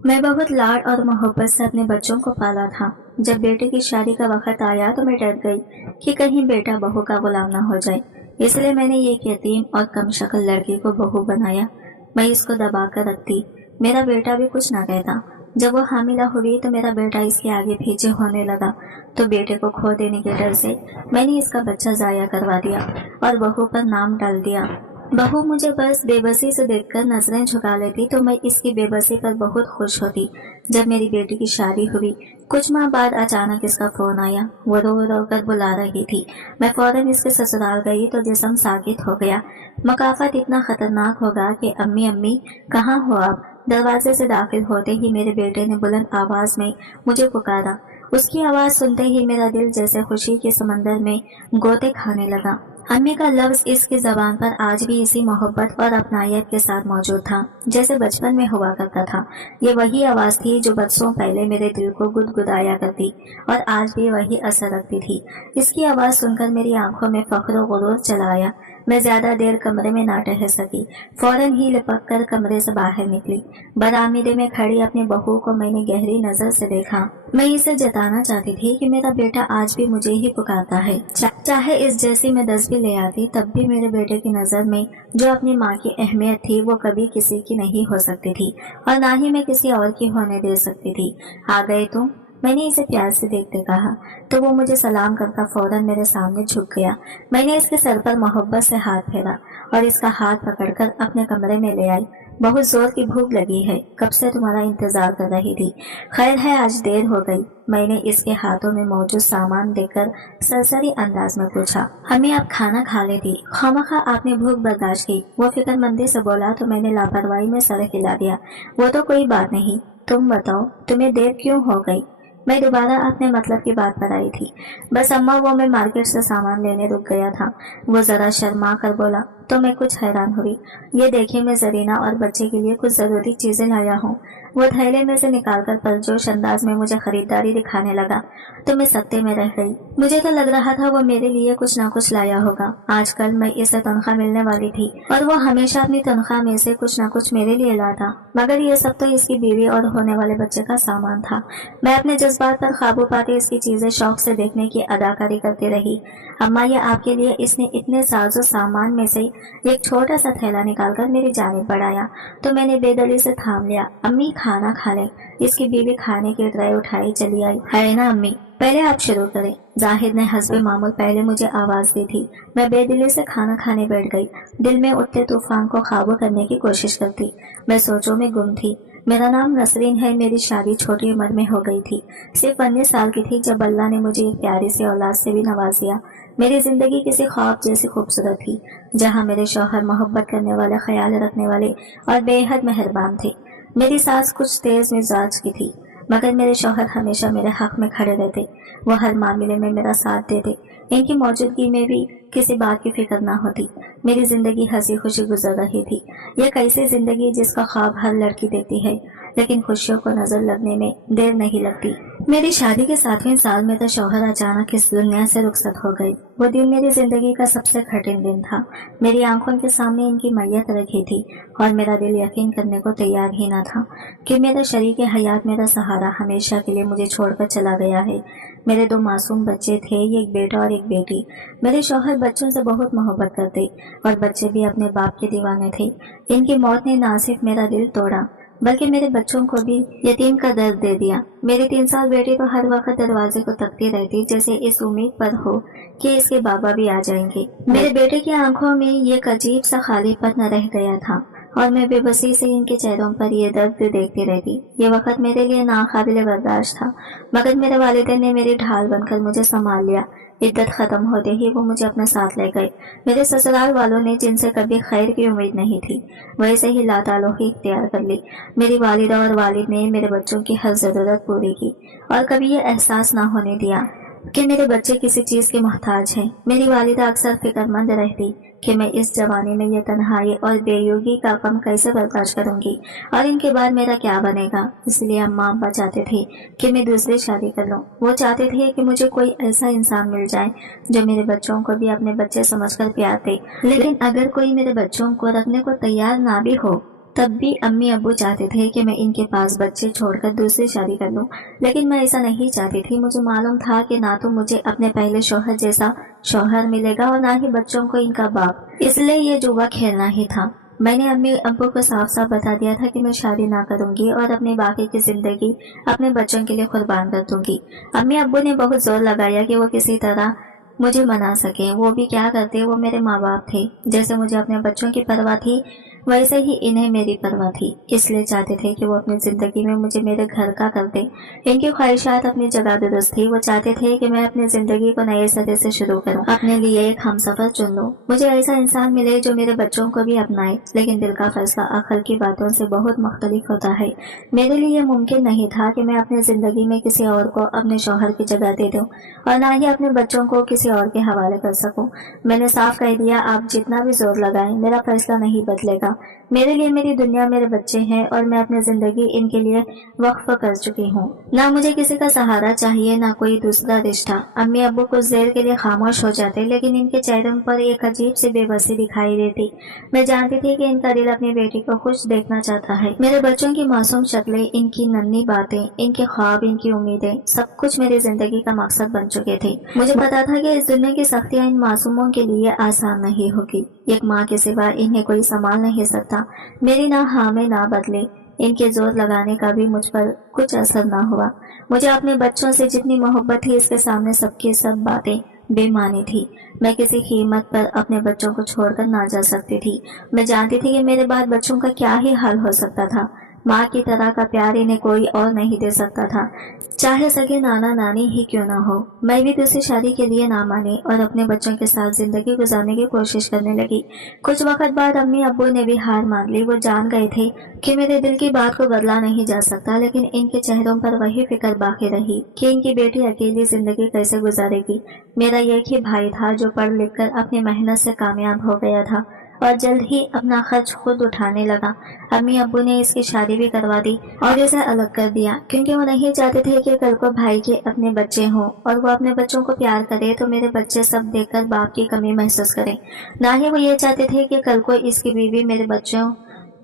मैं बहुत लाड और मोहब्बत से अपने बच्चों को पाला था। जब बेटे की शादी का वक्त आया तो मैं डर गई कि कहीं बेटा बहू का गुलाम ना हो जाए। इसलिए मैंने एक यतीम और कम शक्ल लड़की को बहू बनाया। मैं इसको दबा कर रखती, मेरा बेटा भी कुछ ना कहता। जब वो हामिला हुई तो मेरा बेटा इसके आगे पीछे होने लगा, तो बेटे को खो देने के डर से मैंने इसका बच्चा जाया करवा दिया और बहू पर नाम डाल दिया। बहू मुझे बस बेबसी से देखकर नजरें झुका लेती तो मैं इसकी बेबसी पर बहुत खुश होती। जब मेरी बेटी की शादी हुई, कुछ माह बाद अचानक इसका फोन आया। वो रो रो कर बुला रही थी। मैं फौरन इसके ससुराल गई तो जिस्म साकित हो गया। मकाफत इतना खतरनाक होगा कि अम्मी अम्मी कहाँ हो आप। दरवाजे से दाखिल होते ही मेरे बेटे ने बुलंद आवाज में मुझे पुकारा। उसकी आवाज सुनते ही मेरा दिल जैसे खुशी के समंदर में गोते खाने लगा। अम्मी का लफ्ज इसकी जबान पर आज भी इसी मोहब्बत और अपनायत के साथ मौजूद था जैसे बचपन में हुआ करता था। ये वही आवाज थी जो बरसों पहले मेरे दिल को गुदगुदाया करती और आज भी वही असर रखती थी। इसकी आवाज सुनकर मेरी आंखों में फख्र गुरूर चला आया। मैं ज्यादा देर कमरे में ना ठहर सकी, फौरन ही लिपक कर कमरे से बाहर निकली। बरामदे में खड़ी अपनी बहू को मैंने गहरी नजर से देखा। मैं इसे जताना चाहती थी कि मेरा बेटा आज भी मुझे ही पुकारता है। चाहे इस जैसी मैं 10 भी ले आती, तब भी मेरे बेटे की नजर में जो अपनी माँ की अहमियत थी वो कभी किसी की नहीं हो सकती थी और ना ही मैं किसी और की होने दे सकती थी। आ गए तुम, मैंने इसे प्यार से देखते कहा तो वो मुझे सलाम करता फौरन मेरे सामने झुक गया। मैंने इसके सर पर मोहब्बत से हाथ फेरा और इसका हाथ पकड़कर अपने कमरे में ले आई। बहुत जोर की भूख लगी है, कब से तुम्हारा इंतजार कर रही थी। खैर है आज देर हो गई। मैंने इसके हाथों में मौजूद सामान देकर सरसरी अंदाज में पूछा। हमें आप खाना खा लेती, खामखा आपने भूख बर्दाश्त की। वो फिक्रमंदी से बोला तो मैंने लापरवाही में सर हिला दिया। वो तो कोई बात नहीं, तुम बताओ तुम्हें देर क्यों हो गई। मैं दोबारा अपने मतलब की बात पर आई थी। बस अम्मा, वो मैं मार्केट से सामान लेने रुक गया था। वो जरा शर्मा कर बोला तो मैं कुछ हैरान हुई। ये देखिए, मैं जरीना और बच्चे के लिए कुछ जरूरी चीजें लाया हूँ। वो थैले में से निकालकर परजोश अंदाज में मुझे खरीदारी दिखाने लगा तो मैं सत्ते में रह गई। मुझे तो लग रहा था वो मेरे लिए कुछ ना कुछ लाया होगा। आजकल मैं इसे तनख्वाह मिलने वाली थी और वो हमेशा अपनी तनख्वाह में से कुछ ना कुछ मेरे लिए लाता, मगर ये सब तो इसकी बीवी और होने वाले बच्चे का सामान था। मैं अपने जज्बात पर काबू पाते इसकी चीजें शौक से देखने की अदाकारी करती रही। अम्मा, ये आपके लिए। इसने इतने साजो सामान में से एक छोटा सा थैला निकालकर मेरी जानिब बढ़ाया तो मैंने बेदली से थाम लिया। अम्मी खाना खा ले। इसकी बीवी खाने की ट्रे उठाई चली आई। है ना अम्मी, पहले आप शुरू करें। जाहिद ने हस्बे मामूल पहले मुझे आवाज दी थी। मैं बेदिली से खाना खाने बैठ गई, दिल में उठते तूफान को काबू करने की कोशिश करती। मैं सोचों में गुम थी। मेरा नाम नसरीन है। मेरी शादी छोटी उम्र में हो गई थी। सिर्फ 19 साल की थी जब अल्लाह ने मुझे एक प्यारी सी औलाद से भी नवाज दिया। मेरी जिंदगी किसी ख्वाब जैसी खूबसूरत थी, जहाँ मेरे शौहर मोहब्बत करने वाले, ख्याल रखने वाले और बेहद मेहरबान थे। मेरी सास कुछ तेज मिजाज की थी, मगर मेरे शौहर हमेशा मेरे हक में खड़े रहते। वो हर मामले में मेरा साथ देते। इनकी मौजूदगी में भी किसी बात की फिक्र ना होती। मेरी जिंदगी हंसी खुशी गुजर रही थी। ये कैसी जिंदगी जिसका ख्वाब हर लड़की देखती है, लेकिन खुशियों को नजर लगने में देर नहीं लगती। मेरी शादी के 7वें साल में तो शौहर अचानक इस दुनिया से रुखसत हो गई। वो दिन मेरी जिंदगी का सबसे कठिन दिन था। मेरी आंखों के सामने इनकी मैयत रखी थी और मेरा दिल यकीन करने को तैयार ही ना था कि मेरा शरीक हयात, मेरा सहारा हमेशा के लिए मुझे छोड़कर चला गया है। मेरे 2 मासूम बच्चे थे, एक बेटा और एक बेटी। मेरे शौहर बच्चों से बहुत मोहब्बत करते और बच्चे भी अपने बाप के दीवाने थे। इनकी मौत ने ना सिर्फ मेरा दिल तोड़ा, बल्कि मेरे बच्चों को भी यतीम का दर्द दे दिया। मेरी 3 साल बेटी तो हर वक्त दरवाजे को तकती रहती, जैसे इस उम्मीद पर हो कि इसके बाबा भी आ जाएंगे। मेरे बेटे की आंखों में ये अजीब सा खालीपन रह गया था और मैं बेबसी से इनके चेहरों पर ये दर्द देखती रहती। ये वक्त मेरे लिए नाकाबिले बर्दाश्त था, मगर मेरे वालिदैन ने मेरी ढाल बनकर मुझे संभाल लिया। इद्दत खत्म होते ही वो मुझे अपने साथ ले गए। मेरे ससुराल वालों ने, जिनसे कभी खैर की उम्मीद नहीं थी, वैसे ही लातालोही इख्तियार कर ली। मेरी वालिदा और वालिद ने मेरे बच्चों की हर जरूरत पूरी की और कभी ये एहसास ना होने दिया कि मेरे बच्चे किसी चीज के मोहताज हैं। मेरी वालिदा अक्सर फिक्रमंद रहती कि मैं इस जवानी में ये तन्हाई और बेयुगी का गम कैसे बर्दाश्त करूंगी और इनके बाद मेरा क्या बनेगा। इसलिए अम्मा अब्बा चाहते थे कि मैं दूसरी शादी कर लूं। वो चाहते थे कि मुझे कोई ऐसा इंसान मिल जाए जो मेरे बच्चों को भी अपने बच्चे समझकर प्यार दे। लेकिन अगर कोई मेरे बच्चों को रखने को तैयार ना भी हो, तब भी अम्मी अब्बू चाहते थे कि मैं इनके पास बच्चे छोड़कर दूसरी शादी कर लूं, लेकिन मैं ऐसा नहीं चाहती थी। मुझे मालूम था कि ना तो मुझे अपने पहले शौहर जैसा शौहर मिलेगा और ना ही बच्चों को इनका बाप, इसलिए ये जुआ खेलना ही था। मैंने अम्मी अब्बू को साफ साफ बता दिया था कि मैं शादी ना करूंगी और अपनी बाकी की जिंदगी अपने बच्चों के लिए कुर्बान कर दूंगी। अम्मी अब्बू ने बहुत जोर लगाया कि वो किसी तरह मुझे मना सके। वो भी क्या करते, वो मेरे माँ बाप थे। जैसे मुझे अपने बच्चों की परवाह थी वैसे ही इन्हें मेरी परवाह थी, इसलिए चाहते थे कि वो अपनी जिंदगी में मुझे मेरे घर का कर दे। इनकी ख्वाहिशात अपनी जगह दुरुस्त थी। वो चाहते थे कि मैं अपनी जिंदगी को नए सिरे से शुरू करूं, अपने लिए एक हमसफर चुन लूं, मुझे ऐसा इंसान मिले जो मेरे बच्चों को भी अपनाए। लेकिन दिल का फैसला अकल की बातों से बहुत मुख्तलिफ होता है। मेरे लिए ये मुमकिन नहीं था कि मैं अपनी जिंदगी में किसी और को अपने शौहर की जगह दे दूं और ना ही अपने बच्चों को किसी और के हवाले कर सकूं। मैंने साफ कह दिया, आप जितना भी जोर लगाएं मेरा फैसला नहीं बदलेगा। मेरे लिए मेरी दुनिया मेरे बच्चे हैं और मैं अपनी जिंदगी इनके लिए वक्फ कर चुकी हूँ। ना मुझे किसी का सहारा चाहिए, ना कोई दूसरा रिश्ता। अम्मी अब्बू कुछ देर के लिए खामोश हो जाते, लेकिन इनके चेहरों पर एक अजीब सी बेबसी दिखाई देती। मैं जानती थी कि इनका दिल अपनी बेटी को खुश देखना चाहता है। मेरे बच्चों की मासूम शक्लें, इनकी नन्ही बातें, इनके ख्वाब, इनकी उम्मीदें, सब कुछ मेरी जिंदगी का मकसद बन चुके थे। मुझे पता था कि इस दुनिया की सख्तियां इन मासूमों के लिए आसान नहीं होगी। एक माँ के सिवा इन्हें कोई संभाल नहीं सकता। मेरी ना हाँ में ना बदले, इनके जोर लगाने का भी मुझ पर कुछ असर ना हुआ। मुझे अपने बच्चों से जितनी मोहब्बत थी, इसके सामने सबकी सब बातें बेमानी थी। मैं किसी कीमत पर अपने बच्चों को छोड़कर ना जा सकती थी। मैं जानती थी कि मेरे बाद बच्चों का क्या ही हाल हो सकता था। माँ की तरह का प्यार इन्हें कोई और नहीं दे सकता था, चाहे सगे नाना नानी ही क्यों ना हो। मैं भी दूसरी शादी के लिए ना मानी और अपने बच्चों के साथ जिंदगी गुजारने की कोशिश करने लगी। कुछ वक्त बाद अम्मी अब्बू ने भी हार मान ली। वो जान गए थे कि मेरे दिल की बात को बदला नहीं जा सकता, लेकिन इनके चेहरों पर वही फिक्र बाकी रही कि इनकी बेटी अकेली जिंदगी कैसे गुजारेगी। मेरा एक ही भाई था जो पढ़ लिख कर अपनी मेहनत से कामयाब हो गया था और जल्द ही अपना खर्च खुद उठाने लगा। अम्मी अब्बू ने इसकी शादी भी करवा दी और इसे अलग कर दिया, क्योंकि वो नहीं चाहते थे कि कल को भाई के अपने बच्चे हों और वो अपने बच्चों को प्यार करे तो मेरे बच्चे सब देखकर बाप की कमी महसूस करें। ना ही वो ये चाहते थे कि कल को इसकी बीवी मेरे बच्चों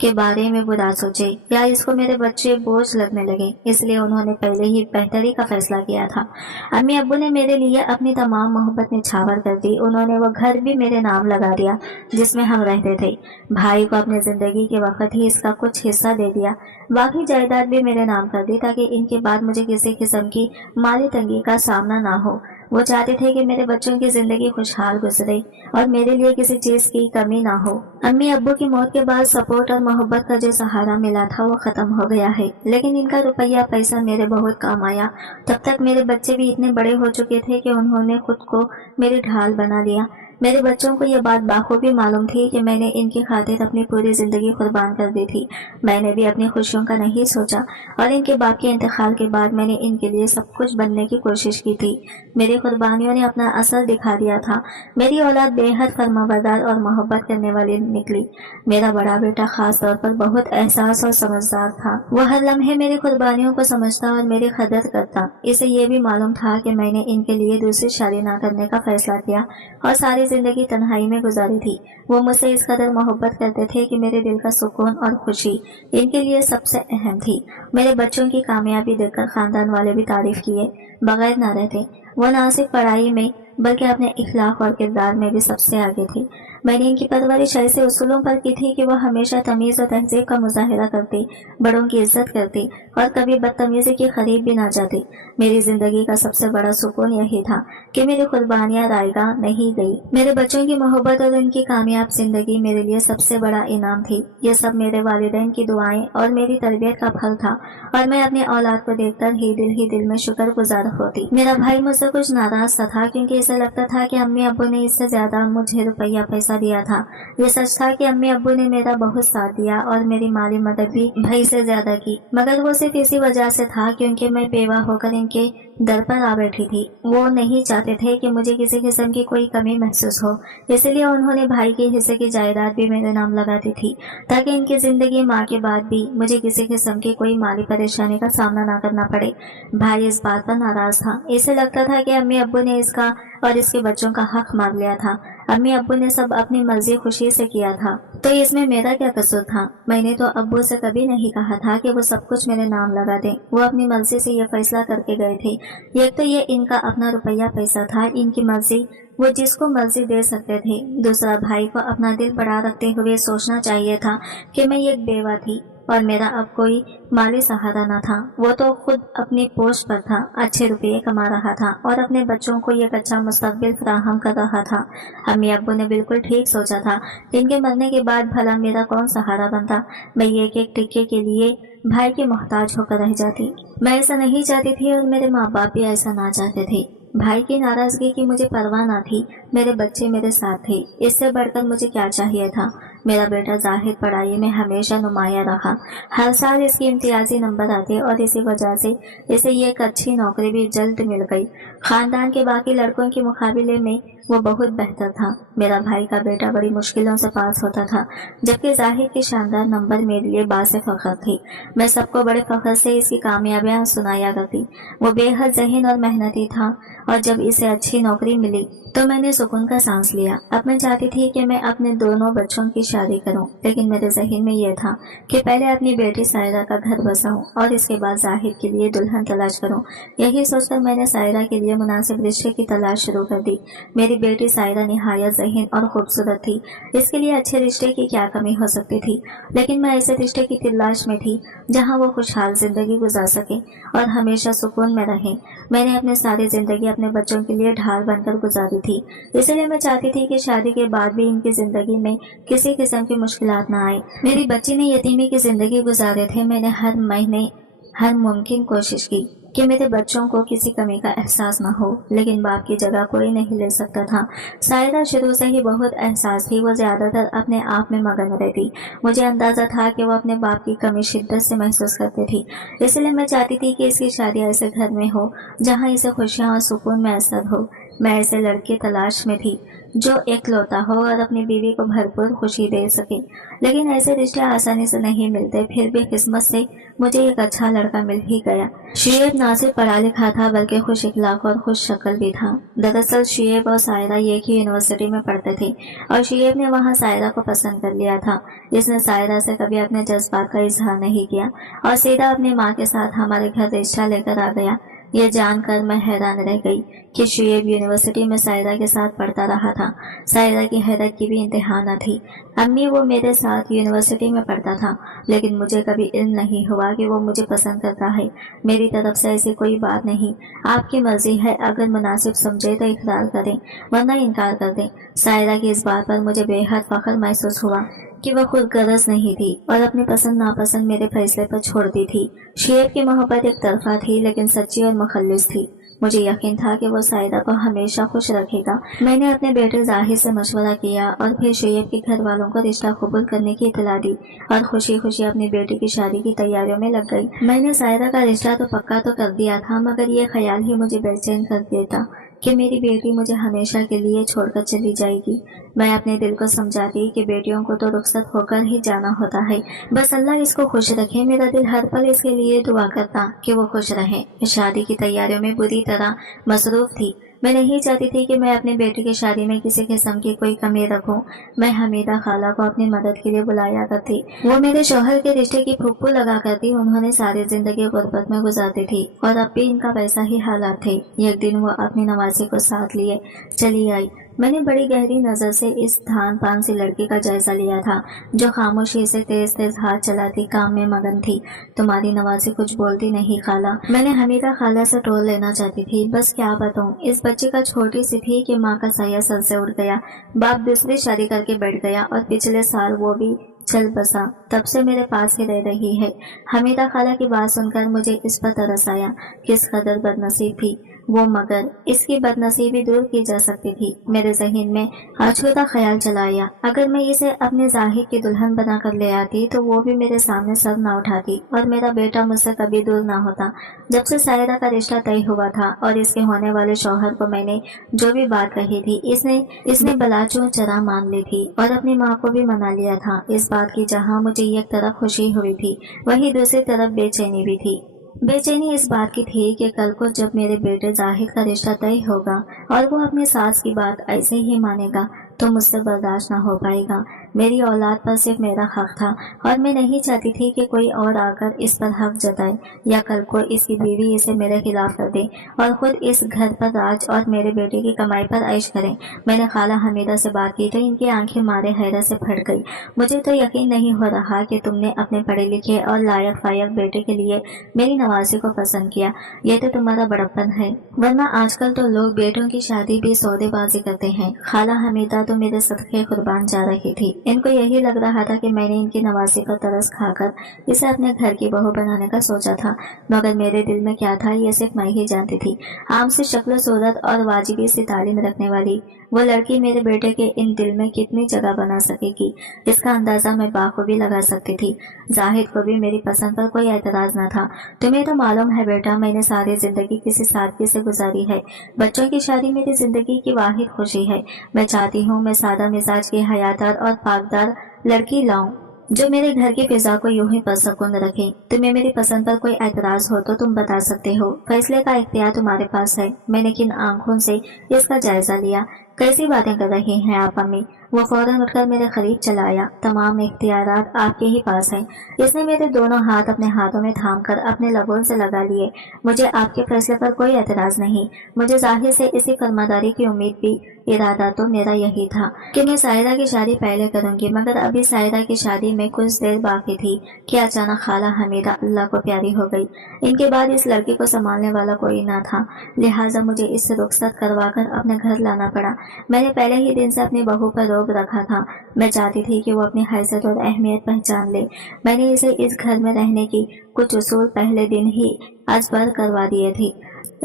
के बारे में बुरा सोचे या इसको मेरे बच्चे बोझ लगने लगे। इसलिए उन्होंने पहले ही बेहतरी का फैसला किया था। अम्मी अब्बू ने मेरे लिए अपनी तमाम मोहब्बत निछावर कर दी। उन्होंने वो घर भी मेरे नाम लगा दिया जिसमें हम रहते थे। भाई को अपने जिंदगी के वक्त ही इसका कुछ हिस्सा दे दिया। बाकी जायदाद भी मेरे नाम कर दी ताकि इनके बाद मुझे किसी किस्म की माली तंगी का सामना ना हो। वो चाहते थे कि मेरे बच्चों की जिंदगी खुशहाल गुजरे और मेरे लिए किसी चीज की कमी ना हो। अम्मी अब्बू की मौत के बाद सपोर्ट और मोहब्बत का जो सहारा मिला था वो खत्म हो गया है, लेकिन इनका रुपया पैसा मेरे बहुत काम आया। तब तक मेरे बच्चे भी इतने बड़े हो चुके थे कि उन्होंने खुद को मेरी ढाल बना लिया। मेरे बच्चों को यह बात बाखूबी मालूम थी कि मैंने इनकी खातिर अपनी पूरी जिंदगी कुर्बान कर दी थी। मैंने भी अपनी खुशियों का नहीं सोचा और इनके बाप के इंतकाल के बाद मैंने इनके लिए सब कुछ बनने की कोशिश की थी। मेरी कुर्बानियों ने अपना असर दिखा दिया था। मेरी औलाद बेहद फर्माबरदार और मोहब्बत करने वाली निकली। मेरा बड़ा बेटा खास तौर पर बहुत एहसास और समझदार था। वह हर लम्हे मेरी कुर्बानियों को समझता और मेरी कदर करता। इसे ये भी मालूम था कि मैंने इनके लिए दूसरी शादी न करने का फैसला किया और सारी जिंदगी तन्हाई में गुजारी थी। वो मुझसे इस कदर मोहब्बत करते थे कि मेरे दिल का सुकून और खुशी इनके लिए सबसे अहम थी। मेरे बच्चों की कामयाबी देखकर खानदान वाले भी तारीफ किए बगैर न रहते। वो ना सिर्फ पढ़ाई में बल्कि अपने इखलाक और किरदार में भी सबसे आगे थे। मैंने इनकी परवरिश ऐसे उसूलों पर की थी कि वह हमेशा तमीज़ और तहजीब का मुजाहिरा करते, बड़ों की इज्जत करते और कभी बदतमीजी के करीब भी ना जाते। मेरी जिंदगी का सबसे बड़ा सुकून यही था कि मेरी कुर्बानियां रायगा नहीं गई। मेरे बच्चों की मोहब्बत और उनकी कामयाब जिंदगी मेरे लिए सबसे बड़ा इनाम थी। ये सब मेरे वालिदैन की दुआएं और मेरी तरबियत का फल था और मैं अपने औलाद को देखकर ही दिल में शुक्र गुजार होती। मेरा भाई मुझसे कुछ नाराज था क्योंकि इसे लगता था कि अम्मी अब्बू ने इससे ज्यादा मुझे रुपया पैसा दिया था। ये सच था कि अम्मी अब्बू ने मेरा बहुत साथ दिया और मेरी माली मदद भी भाई से ज्यादा की, मगर वो सिर्फ इसी वजह से था क्योंकि मैं बेवा होकर इनके दर पर आ बैठी थी। वो नहीं चाहते थे कि मुझे किसी किस्म की कोई कमी महसूस हो, इसलिए उन्होंने भाई के हिस्से की जायदाद भी मेरे नाम लगा दी थी ताकि इनकी जिंदगी माँ के बाद भी मुझे किसी किस्म की कोई माली परेशानी का सामना न करना पड़े। भाई इस बात पर नाराज था। इसे लगता था कि अम्मी अब्बू ने इसका और इसके बच्चों का हक मांग लिया था। अम्मी अब्बू ने सब अपनी मर्जी खुशी से किया था, तो इसमें मेरा क्या कसूर था। मैंने तो अब्बू से कभी नहीं कहा था कि वो सब कुछ मेरे नाम लगा दें। वो अपनी मर्जी से ये फैसला करके गए थे। एक तो ये इनका अपना रुपया पैसा था, इनकी मर्जी, वो जिसको मर्जी दे सकते थे। दूसरा, भाई को अपना दिल बड़ा रखते हुए सोचना चाहिए था कि मैं एक बेवा थी और मेरा अब कोई माली सहारा न था। वो तो खुद अपनी पोस्ट पर था, अच्छे रुपये कमा रहा था और अपने बच्चों को एक अच्छा मुस्तकबिल फराहम कर रहा था। अम्मी अब्बू ने बिल्कुल ठीक सोचा था। इनके मरने के बाद भला मेरा कौन सहारा बनता। मैं एक एक टिक्के के लिए भाई के मोहताज होकर रह जाती। मैं ऐसा नहीं चाहती थी और मेरे माँ बाप भी ऐसा ना चाहते थे। भाई की नाराजगी की मुझे परवाह ना थी। मेरे बच्चे मेरे साथ थे, इससे बढ़कर मुझे क्या चाहिए था। मेरा बेटा जाहिद पढ़ाई में हमेशा नुमाया रहा। हर साल इसकी इम्तियाजी नंबर आते और इसी वजह से इसे एक अच्छी नौकरी भी जल्द मिल गई। खानदान के बाकी लड़कों के मुकाबले में वो बहुत बेहतर था। मेरा भाई का बेटा बड़ी मुश्किलों से पास होता था, जबकि जाहिद के शानदार नंबर मेरे लिए बासे फख्र थी। मैं सबको बड़े फख्र से इसकी कामयाबियां सुनाया करती। वो बेहद ज़हीन और मेहनती था और जब इसे अच्छी नौकरी मिली तो मैंने सुकून का सांस लिया। अब मैं चाहती थी कि मैं अपने दोनों बच्चों की शादी करूं, लेकिन मेरे ज़हन में यह था कि पहले अपनी बेटी सायरा का घर बसाऊं और इसके बाद जाहिद के लिए दुल्हन तलाश करूं। यही सोचकर मैंने सायरा के लिए मुनासिब रिश्ते की तलाश शुरू कर दी। मेरी बेटी सायरा निहायत ज़हीन और खूबसूरत थी। इसके लिए अच्छे रिश्ते की क्या कमी हो सकती थी, लेकिन मैं ऐसे रिश्ते की तलाश में थी जहाँ वो खुशहाल जिंदगी गुजार सके और हमेशा सुकून में रहे। मैंने अपनी सारी जिंदगी अपने बच्चों के लिए ढाल बनकर गुजारी थी, इसलिए मैं चाहती थी कि शादी के बाद भी इनकी जिंदगी में किसी किस्म की मुश्किलात न आए। मेरी बच्ची ने यतीमी की जिंदगी गुजारे थे। मैंने हर महीने हर मुमकिन कोशिश की कि मेरे बच्चों को किसी कमी का एहसास न हो, लेकिन बाप की जगह कोई नहीं ले सकता था। सायरा शुरू से ही बहुत एहसास थी। वो ज्यादातर अपने आप में मगन रहती। मुझे अंदाजा था कि वो अपने बाप की कमी शिद्दत से महसूस करती थी, इसलिए मैं चाहती थी कि इसकी शादी ऐसे घर में हो जहाँ इसे खुशियाँ और सुकून मैसर हो। मैं ऐसे लड़के तलाश में थी जो एकलौता हो और अपनी बीवी को भरपूर खुशी दे सके, लेकिन ऐसे रिश्ते आसानी से नहीं मिलते। फिर भी किस्मत से मुझे एक अच्छा लड़का मिल ही गया। शुएब ना सिर्फ पढ़ा लिखा था बल्कि खुश इखलाक और खुश शक्ल भी था। दरअसल शुएब और सायरा एक ही यूनिवर्सिटी में पढ़ते थे और शुएब ने वहाँ सायरा को पसंद कर लिया था। इसने सायरा से कभी अपने जज्बात का इजहार नहीं किया और सीधा अपनी माँ के साथ हमारे घर रिश्ता लेकर आ गया। ये जानकर मैं हैरान रह गई कि शुएब यूनिवर्सिटी में सायरा के साथ पढ़ता रहा था। सायरा की हैरत की भी इंतहा न थी। अम्मी, वो मेरे साथ यूनिवर्सिटी में पढ़ता था, लेकिन मुझे कभी इल्म नहीं हुआ कि वो मुझे पसंद करता है। मेरी तरफ से ऐसी कोई बात नहीं। आपकी मर्जी है, अगर मुनासिब समझे तो इकरार करें, वरना इनकार कर दें। सायरा की इस बात पर मुझे बेहद फख्र महसूस हुआ कि वह खुद गरज नहीं थी और अपनी पसंद नापसंद मेरे फैसले पर छोड़ती थी। शुएब की मोहब्बत एक तरफा थी, लेकिन सच्ची और मुखल्लिस थी। मुझे यकीन था कि वो सायरा को हमेशा खुश रखेगा। मैंने अपने बेटे जाहिद से मशवरा किया और फिर शुएब के घर वालों को रिश्ता कबूल करने की इतला दी और खुशी खुशी अपनी बेटी की शादी की तैयारियों में लग गई। मैंने सायरा का रिश्ता तो पक्का तो कर दिया था, मगर ये ख्याल ही मुझे बेचैन कर देता कि मेरी बेटी मुझे हमेशा के लिए छोड़कर चली जाएगी। मैं अपने दिल को समझाती कि बेटियों को तो रुखसत होकर ही जाना होता है, बस अल्लाह इसको खुश रखे। मेरा दिल हर पल इसके लिए दुआ करता कि वो खुश रहे। शादी की तैयारियों में बुरी तरह मसरूफ थी। मैं नहीं चाहती थी कि मैं अपने बेटे की शादी में किसी किस्म की कोई कमी रखूं। मैं हमीदा खाला को अपनी मदद के लिए बुलाया करती। वो मेरे शौहर के रिश्ते की फुप्पू लगा करती। उन्होंने सारी जिंदगी गुर्बत में गुजारती थी और अब भी इनका वैसा ही हालात थे। एक दिन वो अपनी नवासी को साथ लिए चली आई। मैंने बड़ी गहरी नजर से इस धान पान सी लड़की का जायजा लिया था, जो खामोशी से तेज तेज हाथ चलाती काम में मगन थी। तुम्हारी नवासी कुछ बोलती नहीं खाला। मैंने हमीदा खाला से टोल लेना चाहती थी, बस क्या बताऊं, इस बच्ची का छोटी सी थी कि माँ का साया सर से उड़ गया। बाप दूसरी शादी करके बैठ गया और पिछले साल वो भी चल बसा। तब से मेरे पास ही रह रही है। हमीदा खाला की बात सुनकर मुझे इस पर तरस आया। किस कदर बदनसीब थी वो, मगर इसकी बदनसीबी दूर की जा सकती थी। मेरे ज़हन में अछूता ख्याल चलाया, अगर मैं इसे अपने जाहिद की दुल्हन बनाकर ले आती तो वो भी मेरे सामने सर न उठाती और मेरा बेटा मुझसे कभी दूर ना होता। जब से सायरा का रिश्ता तय हुआ था और इसके होने वाले शौहर को मैंने जो भी बात कही थी, इसने बलाचों चरा मान ली थी और अपनी माँ को भी मना लिया था। इस बात की जहाँ मुझे एक तरफ खुशी हुई थी, वहीं दूसरी तरफ बेचैनी भी थी। बेचैनी इस बात की थी कि कल को जब मेरे बेटे जाहिद का रिश्ता तय होगा और वो अपनी सास की बात ऐसे ही मानेगा, तो मुझसे बर्दाश्त न हो पाएगा। मेरी औलाद पर सिर्फ मेरा हक था और मैं नहीं चाहती थी कि कोई और आकर इस पर हक जताए या कल को इसकी बीवी इसे मेरे खिलाफ कर दे और खुद इस घर पर राज और मेरे बेटे की कमाई पर ऐश करे। मैंने खाला हमीदा से बात की तो इनकी आंखें मारे हैरत से फट गई। मुझे तो यकीन नहीं हो रहा कि तुमने अपने पढ़े लिखे और लायक फायक बेटे के लिए मेरी नवाजी को पसंद किया। ये तो तुम्हारा बड़प्पन है, वरना आजकल तो लोग बेटों की शादी भी सौदेबाजी करते हैं। खाला हमीदा तो मेरे सदके कुर्बान जा रही थी। इनको यही लग रहा था कि मैंने इनकी नवाजी पर तरस खाकर इसे अपने घर की बहू बनाने का सोचा था, मगर मेरे दिल में क्या था ये सिर्फ मैं ही जानती थी। आम से शक्ल सूरत और वाजिबी सी तालीम रखने वाली वो लड़की मेरे बेटे के इन दिल में कितनी जगह बना सकेगी, इसका अंदाजा मैं बाखूबी लगा सकती थी। जाहिद को भी मेरी पसंद पर कोई एतराज न था। तुम्हें तो मालूम है बेटा, मैंने सारी जिंदगी किसी सादगी से गुजारी है। बच्चों की शादी मेरी जिंदगी की वाहिद खुशी है। मैं चाहती हूँ मैं सादा मिजाज की हयादार और पाकदार लड़की लाऊं जो मेरे घर की फिजा को यूं ही पुरसकून रखे। तुम्हें मेरी पसंद पर कोई एतराज हो तो तुम बता सकते हो। फैसले का इख्तियार तुम्हारे पास है। मैंने किन आंखों से इसका जायजा लिया। कैसी बातें कर रही हैं आप अम्मी? वो फौरन उठकर मेरे करीब चला आया। तमाम इख्तियारात आपके ही पास हैं। इसने मेरे दोनों हाथ अपने हाथों में थामकर अपने लबों से लगा लिए। मुझे आपके फैसले पर कोई एतराज नहीं। मुझे जाहिर से इसी फरमादारी की उम्मीद भी, इरादा तो मेरा यही था कि मैं सायरा की शादी पहले करूंगी, मगर अभी सायरा की शादी में कुछ देर बाकी थी कि अचानक खाला हमीदा अल्लाह को प्यारी हो गई। इनके बाद इस लड़की को संभालने वाला कोई ना था, लिहाजा मुझे इससे रुखसत करवाकर अपने घर लाना पड़ा। मैंने पहले ही दिन से अपनी बहू पर रोक रखा था। मैं चाहती थी कि वो अपनी हैसियत और अहमियत पहचान ले। मैंने इसे इस घर में रहने की कुछ उसूल पहले दिन ही अजबर करवा दिए थे।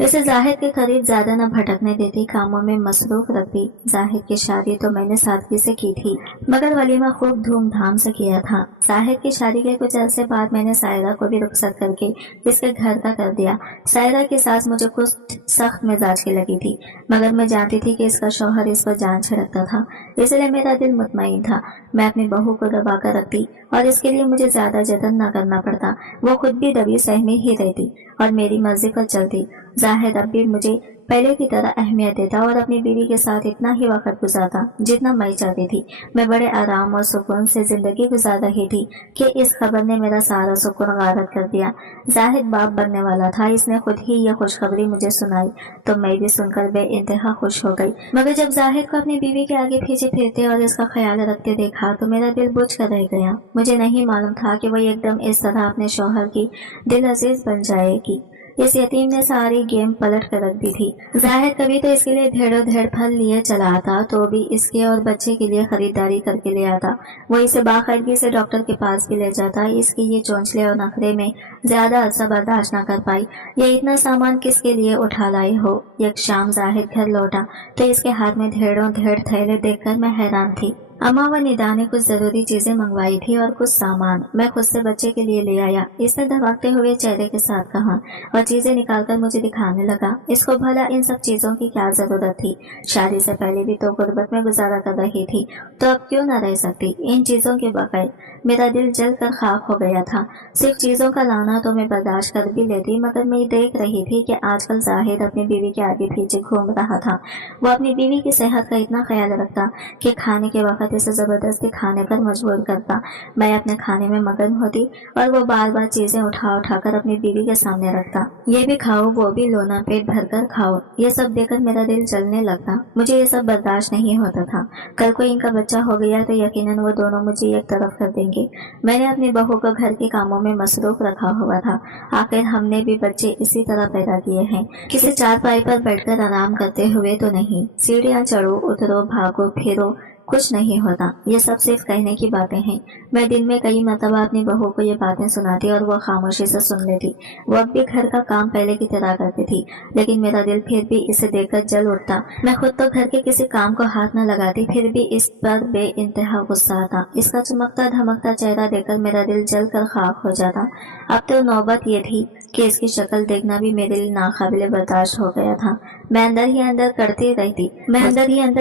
इसे जाहिद के करीब ज्यादा न भटकने देती, कामों में मसरूफ रखती। जाहिद की शादी तो मैंने सादगी से की थी, मगर वलीमा खूब धूमधाम से किया था। जाहिद की शादी के कुछ अरसे बाद मैंने सायरा को भी रुखसत करके इसके घर का कर दिया। सायरा की सास मुझे कुछ सख्त मिजाज की लगी थी, मगर मैं जानती थी कि इसका शौहर इस पर जान छिड़कता था, इसलिए मेरा दिल मुतमईन था। मैं अपनी बहू को दबा कर रखती और इसके लिए मुझे ज्यादा जतन न करना पड़ता। वो खुद भी दबी सहमी ही रहती और मेरी मर्जी पर चलती। जाहिद अब भी मुझे पहले की तरह अहमियत देता और अपनी बीवी के साथ इतना ही वक्त गुजारता जितना मैं चाहती थी। मैं बड़े आराम और सुकून से जिंदगी गुजार रही थी कि इस खबर ने मेरा सारा सुकून गारत कर दिया। जाहिद बाप बनने वाला था। इसने खुद ही यह खुशखबरी मुझे सुनाई तो मैं भी सुनकर बेइंतहा खुश हो गई। मगर जब जाहिद को अपनी बीवी के आगे पीछे फिरते और इसका ख्याल रखते देखा तो मेरा दिल बुझ कर रह गया। मुझे नहीं मालूम था कि वह एकदम इस तरह अपने शौहर की दिल अजीज बन जाएगी। इस यतीम ने सारी गेम पलट कर रख दी थी। जाहिर कभी तो इसके लिए ढेरों ढेर फल लिए चला आता तो भी इसके और बच्चे के लिए खरीदारी करके ले आता। वो इसे बाकायदगी से डॉक्टर के पास भी ले जाता। इसकी ये चोंचले और नखरे में ज्यादा अरसा बर्दाश्त न कर पाई। ये इतना सामान किसके लिए उठा लाई हो। एक शाम जाहिर घर लौटा तो इसके हाथ में ढेरों ढेर थैले देखकर मैं हैरान थी। अम्मा व निदा ने कुछ जरूरी चीजें मंगवाई थी और कुछ सामान मैं खुद से बच्चे के लिए ले आया। इसने धमकते हुए चेहरे के साथ कहा और चीजें निकालकर मुझे दिखाने लगा। इसको भला इन सब चीजों की क्या जरूरत थी? शादी से पहले भी तो गुर्बत में गुजारा कर रही थी, तो अब क्यों न रह सकती इन चीजों के बगैर? मेरा दिल जल कर खाक हो गया था। सिर्फ चीजों का लाना तो मैं बर्दाश्त कर भी लेती, मगर मैं देख रही थी कि आजकल जाहिद अपनी बीवी के आगे पीछे घूम रहा था। वो अपनी बीवी की सेहत का इतना ख्याल रखता कि खाने के वक्त इसे जबरदस्ती खाने पर मजबूर करता। मैं अपने खाने में मगन होती और वो बार बार चीजें उठा उठा कर अपनी बीवी के सामने रखता। ये भी खाओ वो भी लो ना, पेट भर कर खाओ। ये सब देखकर मेरा दिल जलने लगता। मुझे ये सब बर्दाश्त नहीं होता था। कल को इनका बच्चा हो गया तो यकीनन वो दोनों मुझे एक तरफ कर देंगे। मैंने अपनी बहू को घर के कामों में मसरूफ रखा हुआ था। आखिर हमने भी बच्चे इसी तरह पैदा किए हैं, किसी चारपाई पर बैठकर आराम करते हुए तो नहीं। सीढ़ियाँ चढ़ो उतरो भागो फिरो कुछ नहीं होता। ये सब सिर्फ कहने की बातें हैं। मैं दिन में कई मरतबा अपनी बहू को ये बातें सुनाती और वो खामोशी से सुन लेती। वो अब भी घर का काम पहले की तरह करती थी, लेकिन मेरा दिल फिर भी इसे देखकर जल उठता। मैं खुद तो घर के किसी काम को हाथ न लगाती, फिर भी इस पर बेइंतहा गुस्सा आता। इसका चमकता धमकता चेहरा देखकर मेरा दिल जल कर खाक हो जाता। अब तो नौबत ये थी कि इसकी शक्ल देखना भी मेरे लिए नाकाबिले बर्दाश्त हो गया था। मैं अंदर ही अंदर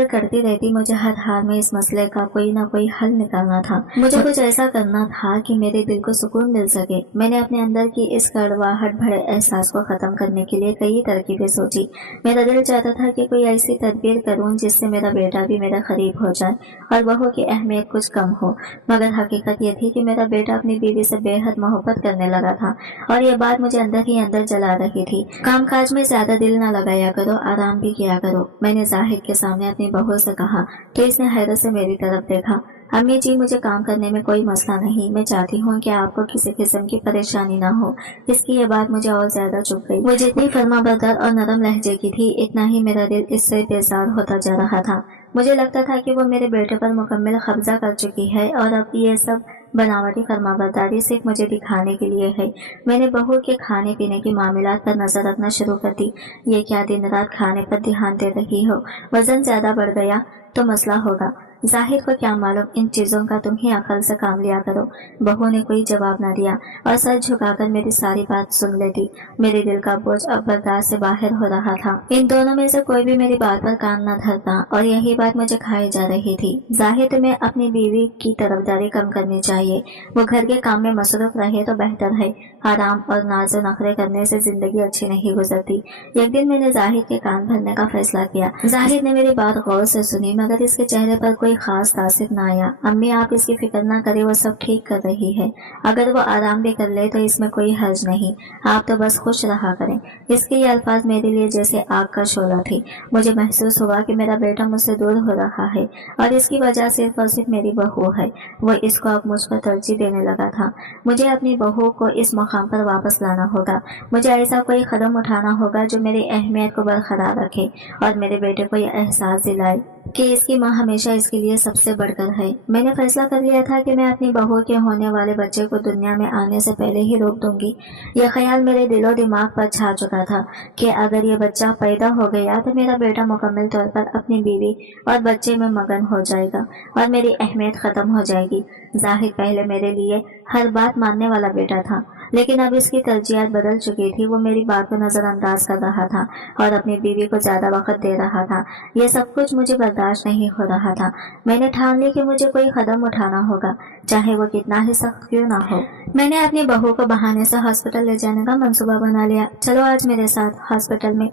करती रहती। मुझे हर हाल में इस मसले का कोई ना कोई हल निकालना था। मुझे कुछ ऐसा करना था कि मेरे दिल को सुकून मिल सके। मैंने अपने अंदर की इस कड़वाहट भरे एहसास को खत्म करने के लिए कई तरकीबें सोची। मेरा दिल चाहता था कि कोई ऐसी तदबीर करूं जिससे मेरा बेटा भी मेरे करीब हो जाए और बहू की अहमियत कुछ कम हो। मगर हकीकत ये थी कि मेरा बेटा अपनी बीवी से बेहद मोहब्बत करने लगा था और ये बात मुझे अंदर ही अंदर जला रही थी। काम काज में ज्यादा दिल न लगाया करो, आराम भी किया करो, मैंने जाहिद के सामने अपनी बहू से कहा तो इसने हैरत से मेरी तरफ देखा। अम्मी जी, मुझे काम करने में कोई मसला नहीं, मैं चाहती हूँ कि आपको किसी किस्म की परेशानी ना हो। इसकी ये बात मुझे और ज्यादा चुभ गई। वो जितनी फर्माबरदार और नरम लहजे की थी, इतना ही मेरा दिल इससे बेजार होता जा रहा था। मुझे लगता था कि वो मेरे बेटे पर मुकम्मल कब्जा कर चुकी है और अब ये सब बनावटी फर्माबरदारी सिर्फ मुझे दिखाने के लिए है। मैंने बहू के खाने पीने की मामलात पर नजर रखना शुरू कर दी। ये क्या दिन रात खाने पर ध्यान दे रही हो? वजन ज्यादा बढ़ गया तो मसला होगा। जाहिर को क्या मालूम, इन चीजों का तुम ही अकल से काम लिया करो। बहू ने कोई जवाब न दिया और सर झुकाकर मेरी सारी बात सुन लेती। मेरे दिल का बोझ अब बर्दाश्त से बाहर हो रहा था। इन दोनों में से कोई भी मेरी बात पर कान न धरता और यही बात मुझे खाई जा रही थी। जाहिर तुम्हें अपनी बीवी की तरफदारी कम करनी चाहिए। वो घर के काम में मसरूफ रहे तो बेहतर है। आराम और नाज और नखरे करने से जिंदगी अच्छी नहीं गुजरती। एक दिन मैंने जाहिर के कान भरने का फैसला किया। जाहिर ने मेरी बात गौर से सुनी मगर इसके चेहरे पर कोई खास तासिर न आया। अम्मी, आप इसकी फिक्र न करें, वो सब ठीक कर रही है। अगर वो आराम भी कर ले तो इसमें कोई हर्ज नहीं, आप तो बस खुश रहा करें। इसके ये अल्फाज मेरे लिए जैसे आग का शोला थे। मुझे महसूस हुआ कि मेरा बेटा मुझसे दूर हो रहा है और इसकी वजह सिर्फ और सिर्फ मेरी बहू है। वो इसको अब मुझ पर तरजीह देने लगा था। मुझे अपनी बहू को इस मुकाम पर वापस लाना होगा। मुझे ऐसा कोई कदम उठाना होगा जो मेरी अहमियत को बरकरार रखे और मेरे बेटे को यह एहसास दिलाए कि इसकी माँ हमेशा इसके लिए सबसे बढ़कर है। मैंने फैसला कर लिया था कि मैं अपनी बहू के होने वाले बच्चे को दुनिया में आने से पहले ही रोक दूंगी। यह ख्याल मेरे दिलो दिमाग पर छा चुका था कि अगर ये बच्चा पैदा हो गया तो मेरा बेटा मुकम्मल तौर पर अपनी बीवी और बच्चे में मगन हो जाएगा और मेरी अहमियत खत्म हो जाएगी। जाहिर पहले मेरे लिए हर बात मानने वाला बेटा था, लेकिन अब इसकी तरजीहात बदल चुकी थी। वो मेरी बात को नजरअंदाज कर रहा था और अपनी बीवी को ज्यादा वक्त दे रहा था। यह सब कुछ मुझे बर्दाश्त नहीं हो रहा था। मैंने ठान ली कि मुझे कोई कदम उठाना होगा, चाहे वो कितना ही सख्त क्यों ना हो। मैंने अपनी बहू को बहाने से हॉस्पिटल ले जाने का मंसूबा बना लिया। चलो आज मेरे साथ हॉस्पिटल में,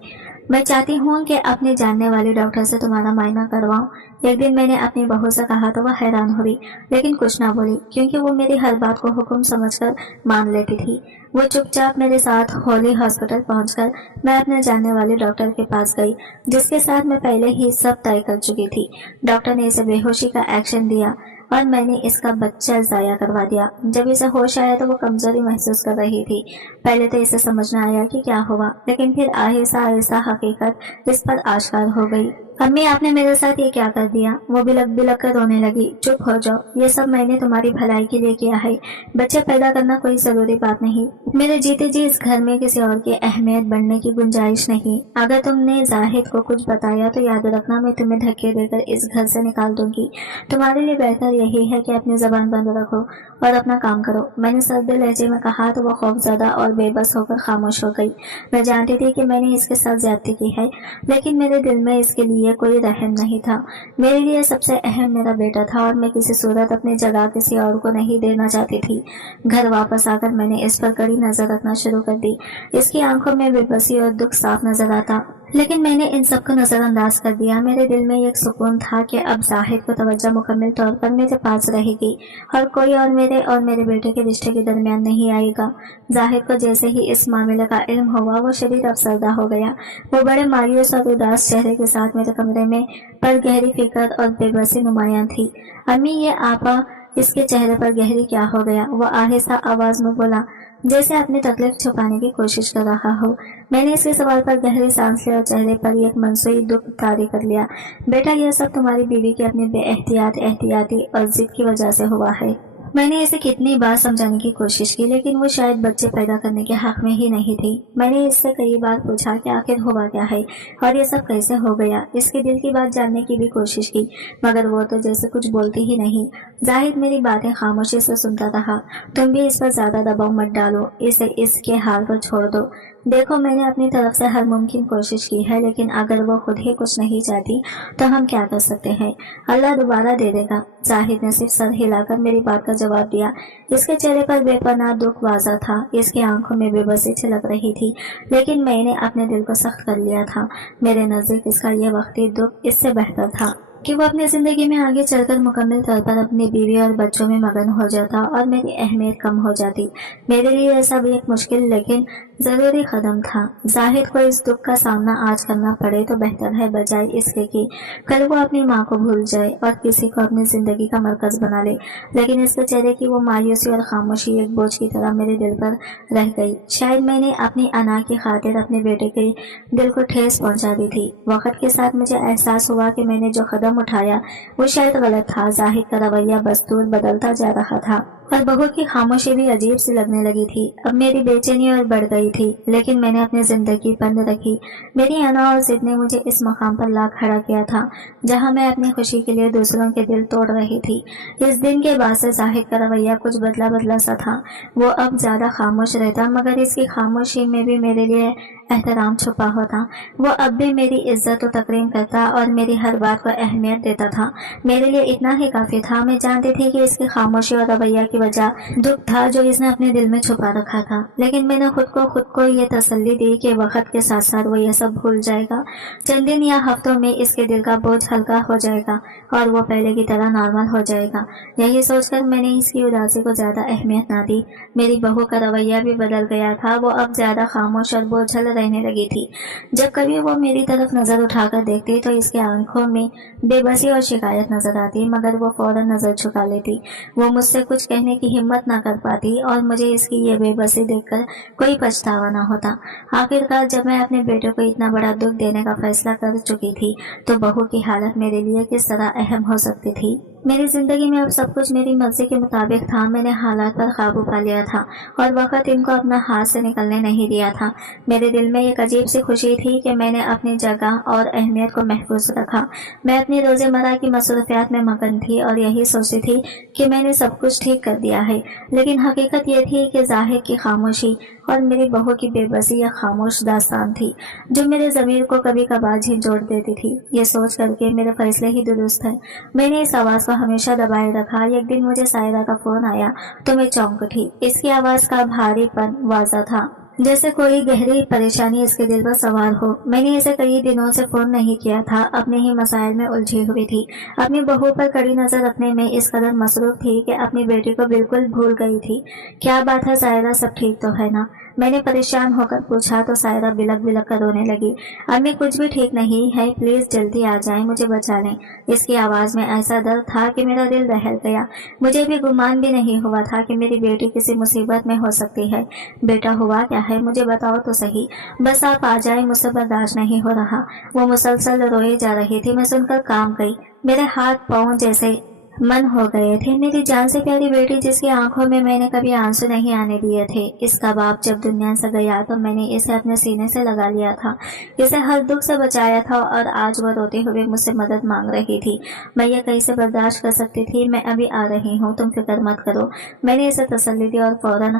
मैं चाहती हूँ कि अपने जानने वाले डॉक्टर से तुम्हारा मायना करवाऊं। एक दिन मैंने अपनी बहू से कहा तो वह हैरान हुई, लेकिन कुछ ना बोली क्योंकि वो मेरी हर बात को हुक्म समझकर मान लेती थी। वो चुपचाप मेरे साथ होली हॉस्पिटल पहुंचकर मैं अपने जानने वाले डॉक्टर के पास गई, जिसके साथ मैं पहले ही सब तय कर चुकी थी। डॉक्टर ने इसे बेहोशी का एक्शन दिया और मैंने इसका बच्चा जाया करवा दिया। जब इसे होश आया तो वो कमजोरी महसूस कर रही थी। पहले तो इसे समझ न आया कि क्या हुआ, लेकिन फिर आहिस्ता आहिस्ता हकीकत इस पर आश्कार हो गई। अम्मी, आपने मेरे साथ ये क्या कर दिया? वो बिलक बिलक कर रोने लगी। चुप हो जाओ, ये सब मैंने तुम्हारी भलाई के लिए किया है। बच्चे पैदा करना कोई जरूरी बात नहीं। मेरे जीते जी इस घर में किसी और की अहमियत बढ़ने की गुंजाइश नहीं। अगर तुमने जाहिद को कुछ बताया तो याद रखना, मैं तुम्हें धक्के देकर इस घर से निकाल दूंगी। तुम्हारे लिए बेहतर यही है कि अपनी जबान बंद रखो और अपना काम करो। मैंने सर्द लहजे में कहा तो वो खौफजदा और बेबस होकर खामोश हो गई। मैं जानती थी कि मैंने इसके साथ ज्यादती की है, लेकिन मेरे दिल में इसके लिए कोई रहम नहीं था। मेरे लिए सबसे अहम मेरा बेटा था और मैं किसी सूरत अपनी जगह किसी और को नहीं देना चाहती थी। घर वापस आकर मैंने इस पर कड़ी नजर रखना शुरू कर दी। इसकी आंखों में बेबसी और दुख साफ नजर आता, लेकिन मैंने इन सब को नजरअंदाज कर दिया। मेरे दिल में एक सुकून था कि अब जाहिद को तवज्जो मुकम्मल तौर पर मेरे पास रहेगी और कोई और मेरे बेटे के रिश्ते के दरमियान नहीं आएगा। जाहिद को जैसे ही इस मामले का इल्म हुआ वो शदीद अफसरदा हो गया। वो बड़े मायूस और उदास चेहरे के साथ मेरे कमरे में पर गहरी फिक्र और बेबसी नुमायां थी। अम्मी, ये आपा, इसके चेहरे पर गहरी क्या हो गया? वो आहिस्ता आवाज में बोला, जैसे अपनी तकलीफ छुपाने की कोशिश कर रहा हो। मैंने इसके सवाल पर गहरी सांस ली और चेहरे पर एक मनसूई दुख तारी कर लिया। बेटा, यह सब तुम्हारी बीवी की अपनी एहतियाती और जिद की वजह से हुआ है। میں نے اسے کتنی بار سمجھانے کی کوشش کی لیکن وہ شاید بچے پیدا کرنے کے حق میں ہی نہیں تھی۔ میں نے اس سے کئی بار پوچھا کہ آخر ہوا کیا ہے اور یہ سب کیسے ہو گیا، اس کے دل کی بات جاننے کی بھی کوشش کی، مگر وہ تو جیسے کچھ بولتی ہی نہیں۔ زاہد میری باتیں خاموشی سے سنتا رہا۔ تم بھی اس پر زیادہ دباؤ مت ڈالو، اسے اس کے حال پر چھوڑ دو۔ دیکھو میں نے اپنی طرف سے ہر ممکن کوشش کی ہے، لیکن اگر وہ خود ہی کچھ نہیں چاہتی تو ہم کیا کر سکتے ہیں؟ اللہ دوبارہ دے دے گا۔ زاہد نے صرف سر ہلا کر میری بات کا جواب دیا۔ اس کے چہرے پر بے پناہ دکھ واضح تھا، اس کی آنکھوں میں بے بسی چھلک رہی تھی، لیکن میں نے اپنے دل کو سخت کر لیا تھا۔ میرے نزدیک اس کا یہ وقتی دکھ اس سے بہتر تھا کہ وہ اپنی زندگی میں آگے چل کر مکمل طور پر اپنی بیوی اور بچوں میں مگن ہو جاتا اور میری اہمیت کم ہو جاتی۔ میرے لیے ایسا بھی ایک مشکل لیکن ضروری قدم تھا۔ زاہد کو اس دکھ کا سامنا آج کرنا پڑے تو بہتر ہے بجائے اس کے کہ کل وہ اپنی ماں کو بھول جائے اور کسی کو اپنی زندگی کا مرکز بنا لے۔ لیکن اس کے چہرے کی وہ مایوسی اور خاموشی ایک بوجھ کی طرح میرے دل پر رہ گئی۔ شاید میں نے اپنی انا کی خاطر اپنے بیٹے کے دل کو ٹھیس پہنچا دی تھی۔ وقت کے ساتھ مجھے احساس ہوا کہ میں نے جو قدم اٹھایا وہ شاید غلط تھا۔ زاہد کا رویہ بستور بدلتا جا رہا تھا اور بہو کی خاموشی بھی عجیب سی لگنے لگی تھی۔ اب میری بے چینی اور بڑھ گئی تھی، لیکن میں نے اپنی زندگی بند رکھی۔ میری انا اور ضد نے مجھے اس مقام پر لا کھڑا کیا تھا جہاں میں اپنی خوشی کے لیے دوسروں کے دل توڑ رہی تھی۔ اس دن کے بعد سے زاہد کا رویہ کچھ بدلا بدلا سا تھا۔ وہ اب زیادہ خاموش رہتا، مگر اس کی خاموشی میں بھی میرے لیے احترام چھپا ہوتا۔ وہ اب بھی میری عزت و تکریم کرتا اور میری ہر بات کو اہمیت دیتا تھا۔ میرے لیے اتنا ہی کافی تھا۔ میں جانتی تھی کہ اس کی خاموشی اور رویہ کی وجہ دکھ تھا جو اس نے اپنے دل میں چھپا رکھا تھا، لیکن میں نے خود کو یہ تسلی دی کہ وقت کے ساتھ ساتھ وہ یہ سب بھول جائے گا۔ چند دن یا ہفتوں میں اس کے دل کا بوجھ ہلکا ہو جائے گا اور وہ پہلے کی طرح نارمل ہو جائے گا۔ یہی سوچ کر میں نے اس کی اداسی کو زیادہ اہمیت نہ دی۔ میری بہو کا رویہ بھی بدل گیا تھا۔ وہ اب زیادہ خاموش اور بوجھل رہنے لگی تھی۔ جب کبھی وہ میری طرف نظر اٹھا کر دیکھتی تو اس کی آنکھوں میں بے بسی اور شکایت نظر آتی، مگر وہ فوراً نظر جھکا لیتی۔ وہ مجھ سے کچھ کہنے کی ہمت نہ کر پاتی اور مجھے اس کی یہ بے بسی دیکھ کر کوئی پچھتاوا نہ ہوتا۔ آخرکار جب میں اپنے بیٹے کو اتنا بڑا دکھ دینے کا فیصلہ کر چکی تھی تو بہو کی حالت میرے لیے کس طرح اہم ہو سکتی تھی۔ میری زندگی میں اب سب کچھ میری مرضی کے مطابق تھا۔ میں نے حالات پر قابو پا لیا تھا اور وقت ان کو اپنا ہاتھ سے نکلنے نہیں دیا تھا۔ میرے دل میں ایک عجیب سی خوشی تھی کہ میں نے اپنی جگہ اور اہمیت کو محفوظ رکھا۔ میں اپنی روزمرہ کی مصروفیات میں مگن تھی اور یہی سوچتی تھی کہ میں نے سب کچھ ٹھیک کر دیا ہے، لیکن حقیقت یہ تھی کہ زاہد کی خاموشی اور میری بہو کی بے بسی ایک خاموش داستان تھی جو میرے ضمیر کو کبھی کبھار جھنجھوڑ دیتی تھی۔ یہ سوچ کر کے میرے فیصلے ہی درست ہے، میں نے اس آواز کو ہمیشہ دبائے رکھا۔ ایک دن مجھے سائرہ کا فون آیا تو میں چونک اٹھی۔ اس کی آواز کا بھاری پن واضح تھا، جیسے کوئی گہری پریشانی اس کے دل پر سوار ہو۔ میں نے اسے کئی دنوں سے فون نہیں کیا تھا، اپنے ہی مسائل میں الجھی ہوئی تھی، اپنی بہو پر کڑی نظر رکھنے میں اس قدر مصروف تھی کہ اپنی بیٹی کو بالکل بھول گئی تھی۔ کیا بات ہے سائرہ، سب ٹھیک تو ہے نا؟ میں نے پریشان ہو کر پوچھا تو سائرہ بلک بلک کر رونے لگی۔ امی کچھ بھی ٹھیک نہیں ہے، پلیز جلدی آ جائیں، مجھے بچا لیں۔ اس کی آواز میں ایسا درد تھا کہ میرا دل دہل گیا۔ مجھے بھی گمان بھی نہیں ہوا تھا کہ میری بیٹی کسی مصیبت میں ہو سکتی ہے۔ بیٹا ہوا کیا ہے، مجھے بتاؤ تو صحیح، بس آپ آ جائیں، مجھ سے برداشت نہیں ہو رہا۔ وہ مسلسل روئے جا رہی تھی۔ میں سن کر کام گئی، میرے ہاتھ پاؤں جیسے من ہو گئے تھے۔ میری جان سے پیاری بیٹی جس کی آنکھوں میں میں نے کبھی آنسو نہیں آنے دیے تھے، اس کا باپ جب دنیا سے گیا تو میں نے اسے اپنے سینے سے لگا لیا تھا، اسے ہر دکھ سے بچایا تھا اور آج وہ روتے ہوئے مجھ سے مدد مانگ رہی تھی۔ میں یہ کیسے برداشت کر سکتی تھی؟ میں ابھی آ رہی ہوں، تم فکر مت کرو۔ میں نے اسے تسلی دی اور فوراً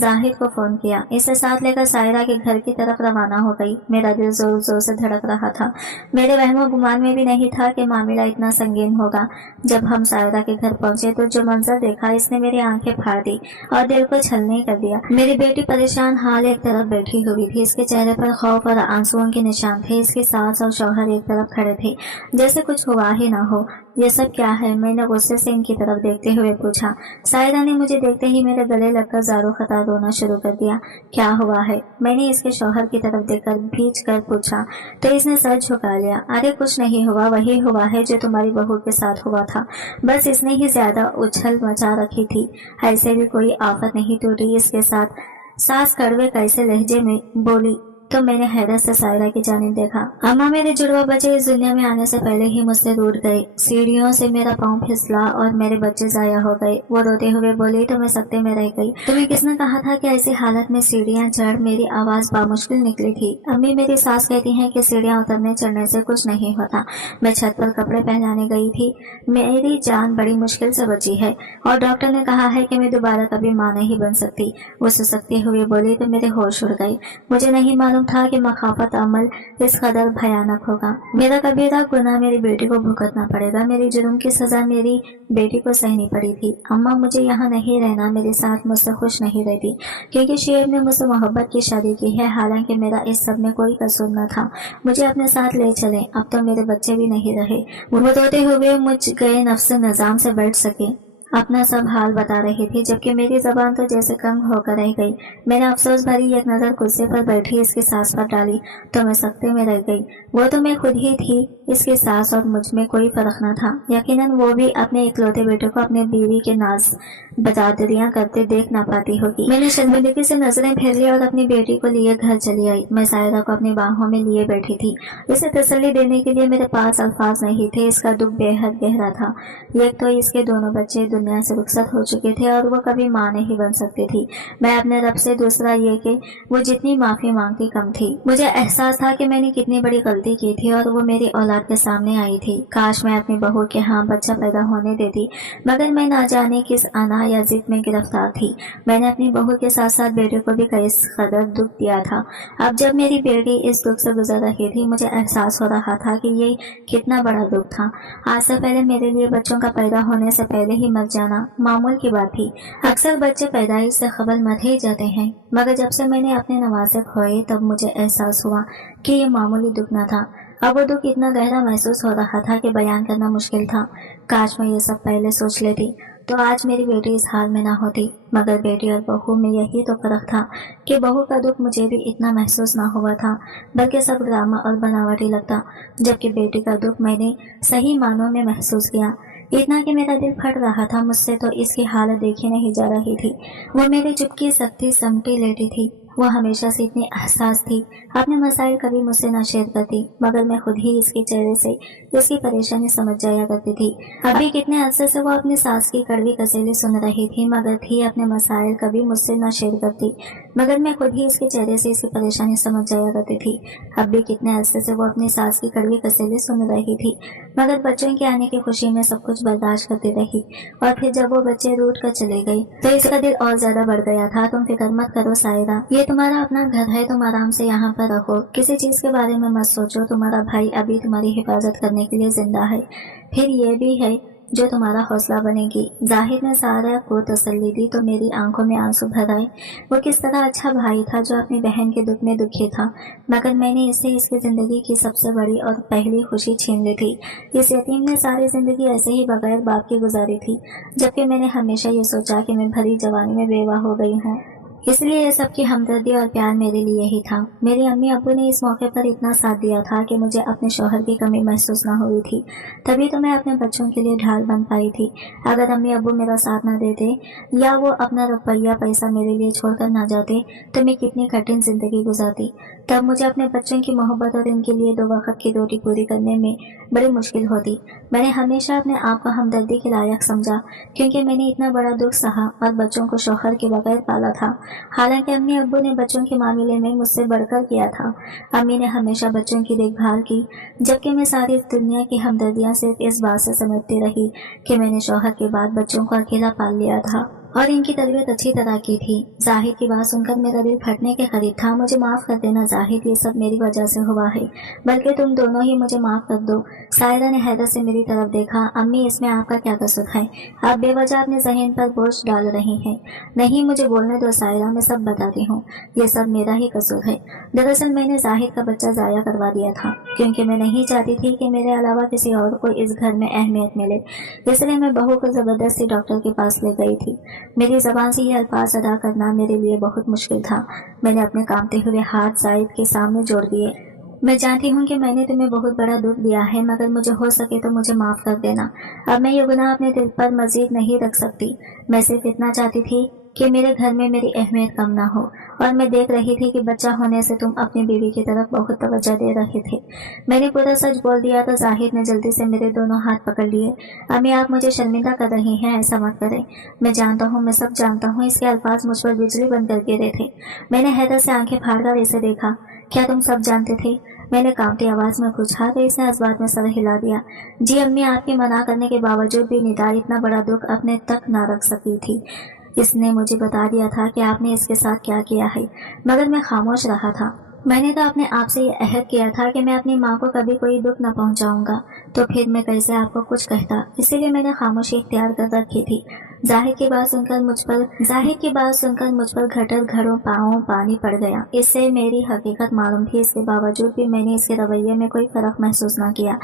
زاہد کو فون کیا۔ اسے ساتھ لے کر سائرہ کے گھر کی طرف روانہ ہو گئی۔ میرا دل زور زور سے دھڑک رہا تھا۔ میرے وہم و گمان میں بھی نہیں تھا کہ معاملہ اتنا سنگین ہوگا۔ جب ہم سائرہ کے گھر پہنچے تو جو منظر دیکھا اس نے میری آنکھیں پھاڑ دی اور دل کو چھلنی کر دیا۔ میری بیٹی پریشان حال ایک طرف بیٹھی ہوئی تھی، اس کے چہرے پر خوف اور آنسوؤں کے نشان تھے۔ اس کی ساس اور شوہر ایک طرف کھڑے تھے جیسے کچھ ہوا ہی نہ ہو۔ یہ سب کیا ہے؟ میں نے غصے سے ان کی طرف دیکھتے ہوئے پوچھا۔ سائرہ نے مجھے دیکھتے ہی میرے گلے لگ کر زاروں خطا رونا شروع کر دیا۔ کیا ہوا ہے؟ میں نے اس کے شوہر کی طرف دیکھ کر بھیج کر پوچھا تو اس نے سر جھکا لیا۔ ارے کچھ نہیں ہوا، وہی ہوا ہے جو تمہاری بہو کے ساتھ ہوا تھا، بس اس نے ہی زیادہ اچھل مچا رکھی تھی، ایسے بھی کوئی آفت نہیں ٹوٹی اس کے ساتھ۔ ساس کڑوے کیسے لہجے میں بولی، तो मैंने हैरत से सायरा की जानिब देखा। अम्मा मेरे जुड़वा बच्चे इस दुनिया में आने से पहले ही मुझसे रूठ गए। सीढ़ियों से मेरा पाँव फिसला और मेरे बच्चे जाया हो गए। वो रोते हुए बोली तो मैं सकते में रह गई। तुम्हें किसने कहा था कि ऐसी हालत में सीढ़ियाँ चढ़? मेरी आवाज बामुश्किल निकली थी। अम्मी मेरी सास कहती हैं कि सीढ़ियाँ उतरने चढ़ने से कुछ नहीं होता। मैं छत पर कपड़े पहनाने गई थी। मेरी जान बड़ी मुश्किल से बची है और डॉक्टर ने कहा है कि मैं दोबारा कभी माँ नहीं बन सकती। वो सुसकते हुए बोली तो मेरे होश उड़ गए। मुझे नहीं मालूम था कि मखाफत अमल इस कदर भयानक होगा। मेरा कबीरा गुनाह मेरी बेटी को भुगतना पड़ेगा। मेरी जुर्म की सजा मेरी बेटी को सहनी पड़ी थी। अम्मा मुझे यहाँ नहीं रहना, मेरे साथ मुझसे खुश नहीं रहती क्योंकि शेर ने मुझसे मोहब्बत की शादी की है, हालांकि मेरा इस सब में कोई कसूर न था। मुझे अपने साथ ले चले, अब तो मेरे बच्चे भी नहीं रहे। वो रोते हुए मुझ गए नफ्स निजाम से बैठ सके अपना सब हाल बता रही थी, जबकि मेरी जबान तो जैसे कंग होकर रह गई। मैंने अफसोस भरी एक नजर कुर्सी पर बैठी इसकी सास पर डाली तो मैं सकते में रह गई। वो तो मैं खुद ही थी, इसकी सास और मुझ में कोई फर्क न था। यकीनन वो भी अपने इकलौते बेटे को अपने बीवी के नाज बजादरियां करते देख ना पाती होगी। मैंने शर्मिंदगी से नजरें फेर ली और अपनी बेटी को लिए घर चली आई। मैं सायरा को अपनी बाहों में लिए बैठी थी। इसे तसल्ली देने के लिए मेरे पास अल्फाज नहीं थे। इसका दुख बेहद गहरा था। एक तो इसके दोनों बच्चे दुनिया से रुखसत हो चुके थे और वो कभी माँ नहीं बन सकती थी मैं अपने रब से। दूसरा ये कि वो जितनी माफी मांगती कम थी। मुझे एहसास था कि मैंने कितनी बड़ी गलती की थी और वो मेरी औलाद के सामने आई थी। काश मैं अपनी बहू के यहाँ बच्चा पैदा होने देती, मगर मैं ना जाने किस अना या जिद में गिरफ्तार थी। मैंने अपनी बहू के साथ साथ बेटे को भी कई कदर दुख दिया था। अब जब मेरी बेटी इस दुख से गुजर रही थी, मुझे एहसास हो रहा था कि ये कितना बड़ा दुख था। आज से पहले मेरे लिए बच्चों का पैदा होने से पहले ही मर जाना मामूल की बात थी। अक्सर बच्चे पैदाइश से खबर मर ही जाते हैं, मगर जब से मैंने अपने नवासे खोए तब मुझे एहसास हुआ कि ये मामूली दुख न था। अब वो दुख इतना गहरा महसूस हो रहा था कि बयान करना मुश्किल था। काश मैं ये सब पहले सोच लेती तो आज मेरी बेटी इस हाल में ना होती। मगर बेटी और बहू में यही तो फर्क था कि बहू का दुख मुझे भी इतना महसूस ना हुआ था, बल्कि सब ड्रामा और बनावटी लगता, जबकि बेटी का दुख मैंने सही मानों में महसूस किया। इतना कि मेरा दिल फट रहा था। मुझसे तो इसकी हालत देखी नहीं जा रही थी। वो मेरी चुपकी सख्ती समटी लेटी थी। वो हमेशा से इतनी एहसास थी। अपने मसाइल कभी मुझसे ना शेयर करती, मगर मैं खुद ही इसके चेहरे से इसकी परेशानी समझ जाया करती थी। अभी कितने अरसे से वो अपनी सास की कड़वी कसेली सुन रही थी, मगर थी अपने मसाइल कभी मुझसे ना शेयर करती, मगर मैं खुद ही इसके चेहरे से इसकी परेशानी समझ जाया करती थी। अब भी कितने अरसे से वो अपनी सास की कड़वी कसेली सुन रही थी, मगर बच्चों के आने की खुशी में सब कुछ बर्दाश्त करती रही। और फिर जब वो बच्चे रूठ कर चले गए तो इसका दिल और ज्यादा बढ़ गया था। तुम फिक्र मत करो सायरा, ये तुम्हारा अपना घर है, तुम आराम से यहाँ पर रहो, किसी चीज के बारे में मत सोचो। तुम्हारा भाई अभी तुम्हारी हिफाजत करने के लिए जिंदा है। फिर ये भी है जो तुम्हारा हौसला बनेगी। जाहिर ने सारा को तसल्ली दी तो मेरी आंखों में आंसू भर आए। वो किस तरह अच्छा भाई था जो अपनी बहन के दुख में दुखी था, मगर मैंने इससे इसकी जिंदगी की सबसे बड़ी और पहली खुशी छीन ली थी। इस यतीम ने सारी जिंदगी ऐसे ही बगैर बाप की गुजारी थी, जबकि मैंने हमेशा ये सोचा कि मैं भरी जवानी में बेवा हो गई हूँ, इसलिए ये सबकी हमदर्दी और प्यार मेरे लिए ही था। मेरी अम्मी अब्बू ने इस मौके पर इतना साथ दिया था कि मुझे अपने शौहर की कमी महसूस न हुई थी। तभी तो मैं अपने बच्चों के लिए ढाल बन पाई थी। अगर अम्मी अब्बू मेरा साथ न देते या वो अपना रुपया पैसा मेरे लिए छोड़कर ना जाते तो मैं कितनी कठिन जिंदगी गुजारती। तब मुझे अपने बच्चों की मोहब्बत और इनके लिए 2 वक्त की रोटी पूरी करने में बड़ी मुश्किल होती। मैंने हमेशा अपने आप को हमदर्दी के लायक समझा, क्योंकि मैंने इतना बड़ा दुख सहा और बच्चों को शौहर के बगैर पाला था। हालांकि अम्मी अब्बू ने बच्चों के मामले में मुझसे बढ़कर किया था। अम्मी ने हमेशा बच्चों की देखभाल की, जबकि मैं सारी दुनिया की हमदर्दियां सिर्फ इस बात से समझती रही कि मैंने शौहर के बाद बच्चों को अकेला पाल लिया था और इनकी तरबियत अच्छी तरह की थी। जाहिर की बात सुनकर मेरा दिल फटने के करीब था। मुझे माफ कर देना जाहिर, ये सब मेरी वजह से हुआ है, बल्कि तुम दोनों ही मुझे माफ कर दो। सायरा ने हैरत से मेरी तरफ देखा। अम्मी, इसमें आपका क्या कसूर है? आप बेवजह अपने जहन पर बोझ डाल रही हैं। नहीं, मुझे बोलने दो सायरा, मैं सब बताती हूँ। ये सब मेरा ही कसूर है। दरअसल मैंने जाहिर का बच्चा जाया करवा दिया था, क्योंकि मैं नहीं चाहती थी कि मेरे अलावा किसी और को इस घर में अहमियत मिले। इसलिए मैं बहू को जबरदस्ती डॉक्टर के पास ले गई थी। मेरी जबान से ये अल्फाज अदा करना मेरे लिए बहुत मुश्किल था। मैंने अपने कांपते हुए हाथ जाहिद के सामने जोड़ दिए। मैं जानती हूँ कि मैंने तुम्हें बहुत बड़ा दुख दिया है, मगर मुझे हो सके तो मुझे माफ कर देना। अब मैं ये गुनाह अपने दिल पर मजीद नहीं रख सकती। मैं सिर्फ इतना चाहती थी کہ میرے घर में मेरी अहमियत कम ना हो, और मैं देख रही थी कि बच्चा होने से तुम अपनी बीवी की तरफ बहुत तवज्जो दे रहे थे। मैंने पूरा सच बोल दिया तो जाहिद ने जल्दी से मेरे दोनों हाथ पकड़ लिए। अम्मी, आप मुझे शर्मिंदा कर रही हैं, ऐसा मत करें। मैं जानता हूँ, मैं सब जानता हूँ। इसके अल्फाज मुझ पर बिजली बनकर गिरे थे। मैंने हैरत से आंखें फाड़कर इसे देखा। क्या तुम सब जानते थे? मैंने कांपती आवाज में पूछा तो इसने इस बात में सर हिला दिया। जी अम्मी, आपके मना करने के बावजूद भी निदा इतना बड़ा दुख अपने तक ना रख सकी थी। इसने मुझे बता दिया था कि आपने इसके साथ क्या किया है, मगर मैं खामोश रहा था। मैंने तो अपने आप से ये अहद किया था कि मैं अपनी माँ को कभी कोई दुख न पहुंचाऊंगा, तो फिर मैं कैसे आपको कुछ कहता। इसीलिए मैंने खामोशी इख्तियार कर रखी थी। जाहिद की बात सुनकर मुझ पर घटर घड़ों पाँवों पानी पड़ गया। इससे मेरी हकीकत मालूम थी, इसके बावजूद भी मैंने इसके रवैये में कोई फर्क महसूस न किया।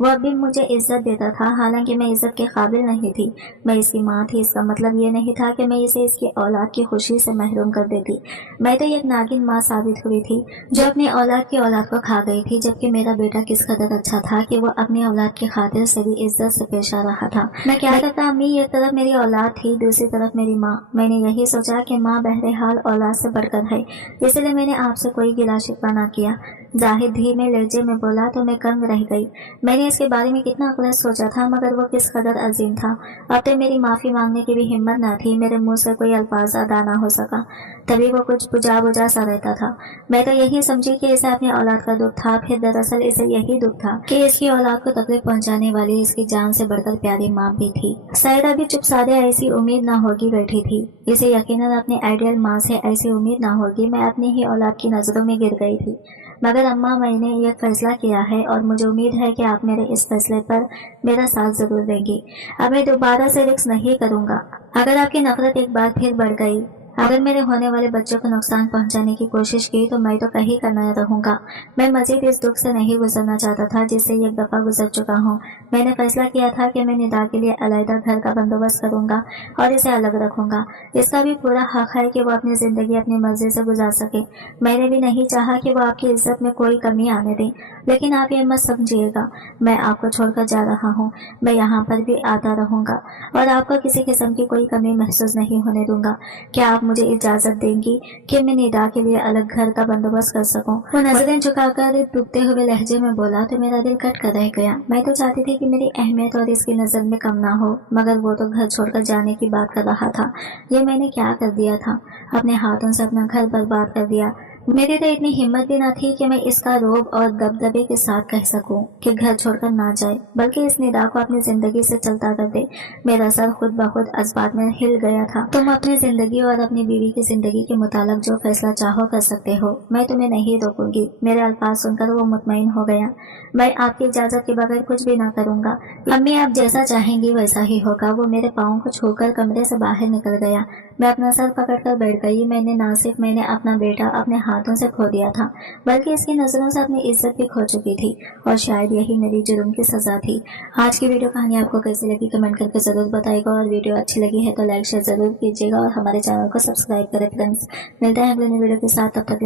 वो अब भी मुझे इज्जत देता था, हालांकि मैं इज्जत के काबिल नहीं थी। मैं इसकी माँ थी, इसका मतलब ये नहीं था कि मैं इसे इसकी औलाद की खुशी से महरूम कर देती। मैं तो एक नागिन माँ साबित हुई थी, जो अपनी औलाद की औलाद को खा गई थी, जबकि मेरा बेटा किस कदर अच्छा था कि वो अपनी औलाद की खातिर से भी इज्जत से पेश आ रहा था। मैं क्या करता अम्मी, एक तरफ मेरी औलाद थी, दूसरी तरफ मेरी माँ। मैंने यही सोचा कि माँ बहरहाल औलाद से बढ़कर है, इसलिए मैंने आपसे कोई गिला शिकवा ना किया। जाहिद धीमे लहजे में बोला तो मैं कंग रह गई। मैंने इसके बारे में कितना गलत सोचा था, मगर वो किस कदर अजीम था। अब तो मेरी माफी मांगने की भी हिम्मत ना थी, मेरे मुंह से कोई अल्फाज अदा ना हो सका। तभी वो कुछ बुझा सा रहता था। मैं तो यही समझी कि इसे अपनी औलाद का दुख था, फिर दरअसल इसे यही दुख था कि इसकी औलाद को तकलीफ पहुंचाने वाली इसकी जान से बढ़कर प्यारी माँ भी थी। शायद अभी चुप साधे ऐसी उम्मीद ना होगी बैठी थी। इसे यकीनन अपनी आइडियल माँ से ऐसी उम्मीद ना होगी। मैं अपनी ही औलाद की नजरों में गिर गई थी। मगर अम्मा, मैंने ये फैसला किया है और मुझे उम्मीद है कि आप मेरे इस फैसले पर मेरा साथ जरूर देंगी। अब मैं दोबारा से रिस्क नहीं करूंगा। अगर आपकी नफरत एक बार फिर बढ़ गई, अगर मेरे होने वाले बच्चों को नुकसान पहुंचाने की कोशिश की, तो मैं तो कहीं करना रहूंगा। मैं मजीद इस दुख से नहीं गुजरना चाहता था जिससे एक दफा गुजर चुका हूँ। मैंने फैसला किया था कि मैं निदा के लिए अलहदा घर का बंदोबस्त करूंगा और इसे अलग रखूंगा। इसका भी पूरा हक है कि वो अपनी जिंदगी अपनी मर्जी से गुजार सके। मैंने भी नहीं चाहा कि वो आपकी इज्जत में कोई कमी आने दे, लेकिन आप ये मत समझिएगा मैं आपको छोड़कर जा रहा हूँ। मैं यहाँ पर भी आता रहूंगा और आपको किसी किस्म की कोई कमी महसूस नहीं होने दूंगा। क्या आप मुझे इजाजत देंगी कि मैं निदा के लिए अलग घर का बंदोबस्त कर सकूं? वो नजरें झुकाकर डूबते हुए लहजे में बोला तो मेरा दिल कट कर रह गया। मैं तो चाहती थी कि मेरी अहमियत और इसकी नजर में कम ना हो, मगर वो तो घर छोड़कर जाने की बात कर रहा था। ये मैंने क्या कर दिया था? अपने हाथों से अपना घर बर्बाद कर दिया। मेरी तो इतनी हिम्मत भी ना थी कि मैं इसका रोब और दबदबे के साथ कह सकूं कि घर छोड़कर ना जाए, बल्कि इस निदा को अपनी जिंदगी से चलता कर दे। मेरा सर खुद ब खुद जज्बात में हिल गया था। तुम अपनी जिंदगी और अपनी बीवी की जिंदगी के मुतालिक जो फैसला चाहो कर सकते हो, मैं तुम्हें नहीं रोकूंगी। मेरे अल्फाज सुनकर वो मुतमईन हो गया। मैं आपकी इजाजत के बगैर कुछ भी ना करूंगा। अम्मी, आप जैसा चाहेंगी वैसा ही होगा। वो मेरे पाँव को छूकर कमरे से बाहर निकल गया। मैं अपना सर पकड़कर बैठ गई। मैंने अपना बेटा अपने हाथों से खो दिया था, बल्कि इसकी नजरों से अपनी इज्जत भी खो चुकी थी, और शायद यही मेरी जुर्म की सजा थी। आज की वीडियो कहानी आपको कैसी लगी कमेंट करके जरूर बताइएगा, और वीडियो अच्छी लगी है तो लाइक शेयर जरूर कीजिएगा और हमारे चैनल को सब्सक्राइब करें फ्रेंड्स। मिलते हैं अगले वीडियो के साथ, तब तक